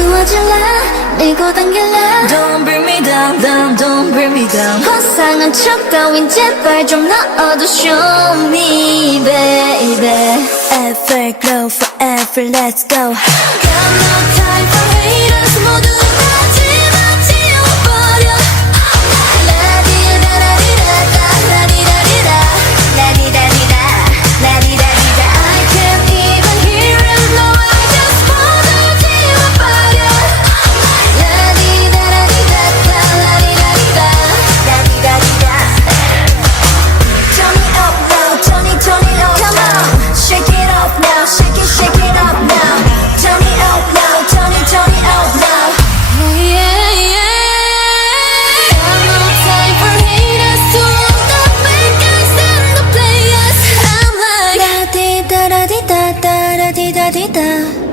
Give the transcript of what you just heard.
좋아질라. 밀고 당길라. Don't bring me down, down, don't bring me down. 화상한 척 따윈 제발 좀 넣어도 show me baby. Everglow forever let's go. Got no time for haters 모두 빠져 vida.